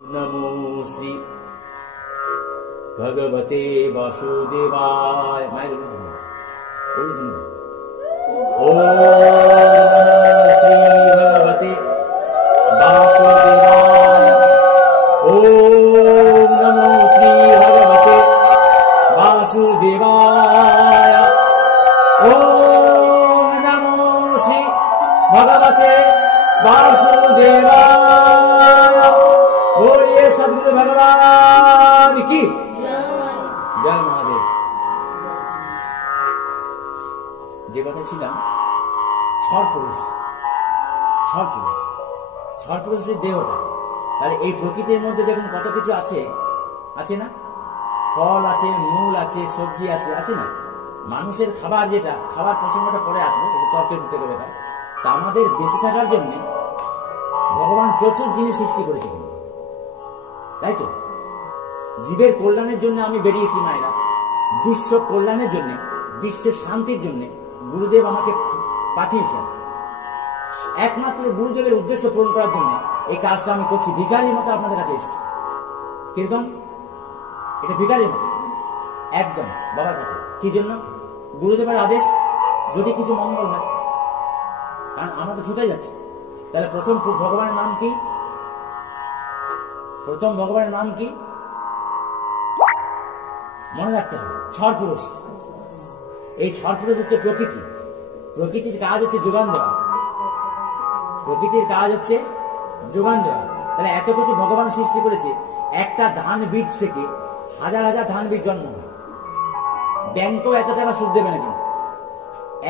नमो श्री भगवते वासुदेवाय। ओम श्री भगवते वासुदेवाय। ओम नमो श्री भगवते वासुदेवाय। ओम नमो श्री भगवते वासुदेवाय। बोलिए सद्गुरु भगवान की जय। महादेव। যে কথা ছিলাম ছড়পুরুষ ছড়পুরুষের দেহটা, তাহলে এই প্রকৃতির মধ্যে দেখুন কত কিছু আছে, আছে না? ফল আছে, মূল আছে, সবজি আছে, আছে না? মানুষের খাবার, যেটা খাবার প্রসঙ্গটা পরে আসবে, তর্কের ভিতরে ব্যাপার। তা আমাদের বেঁচে থাকার জন্য ভগবান প্রচুর জিনিস সৃষ্টি করেছে কিন্তু, তাই তো? জীবের কল্যাণের জন্য আমি বেরিয়েছি মায়েরা, বিশ্ব কল্যাণের জন্য, বিশ্বের শান্তির জন্য গুরুদেব আমাকে পাঠিয়েছেন। একমাত্র গুরুদেবের উদ্দেশ্য পূরণ করার জন্য এই কাজটা আমি করছি। ভিখারির মতো আপনাদের কাছে এসেছি। কিরকম? এটা ভিখারির মতো একদম বাবার কাছে। কি জন্য? গুরুদেবের আদেশ, যদি কিছু মঙ্গল হয়, কারণ আমরা তো ছুটে যাচ্ছি। তাহলে প্রথম ভগবানের নাম কি? প্রথম ভগবানের নাম কি মনে রাখতে হবে? ছড়পুরুষ। এই ছড়পুরুষ হচ্ছে প্রকৃতি। প্রকৃতির কাজ হচ্ছে যোগান দেওয়া। প্রকৃতির কাজ হচ্ছে যোগান দেওয়া। তাহলে এত কিছু ভগবান সৃষ্টি করেছে। একটা ধান বীজ থেকে হাজার হাজার ধান বীজ জন্ম হয়। ব্যাংকও এত টাকা সুদ দেবে না কিন্তু।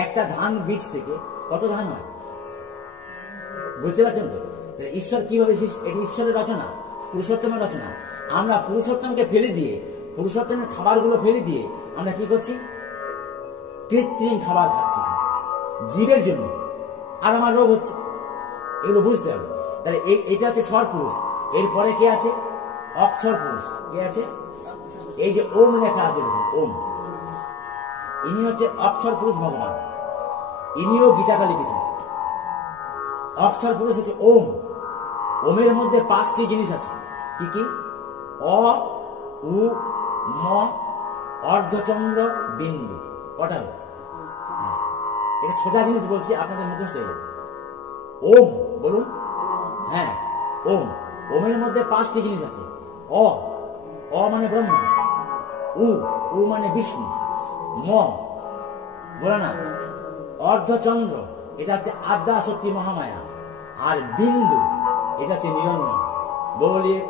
একটা ধান বীজ থেকে কত ধান হয় বুঝতে পারছেন তো? ঈশ্বর কিভাবে? এটি ঈশ্বরের রচনা, পুরুষোত্তমের রচনা। আমরা পুরুষোত্তমকে ফেলে দিয়ে, পুরুষোত্তমের খাবারগুলো ফেলে দিয়ে আমরা কি করছি? কৃত্রিম খাবার খাচ্ছি জীবের জন্য, আর আমার রোগ হচ্ছে। এগুলো বুঝতে হবে। তাহলে এটা হচ্ছে ছড় পুরুষ। এরপরে কে আছে? অক্ষর পুরুষ। কে আছে? এই যে ওম লেখা আছে, দেখুন ওম, ইনি হচ্ছে অক্ষর পুরুষ ভগবান। ইনিও গীতাটা লিখেছেন। অক্ষর পুরুষ হচ্ছে ওম। ওমের মধ্যে 5টি জিনিস আছে। কি কি? অ, উ, ম, অর্ধচন্দ্র, বিন্দু। কটা হলো? এটা সোজা জিনিস বলছি, আপনাদের মুখস্থ হয়ে যাবে। ওম বলুন। হ্যাঁ, ওম। ওমের মধ্যে 5টি জিনিস আছে। অ, অ মানে ব্রহ্মা। উ মানে বিষ্ণু। ম বলে না, অর্ধচন্দ্র, এটা হচ্ছে আদ্যা শক্তি মহামায়া। আর বিন্দু, এটা হচ্ছে নিরঞ্জন। বলিয়ে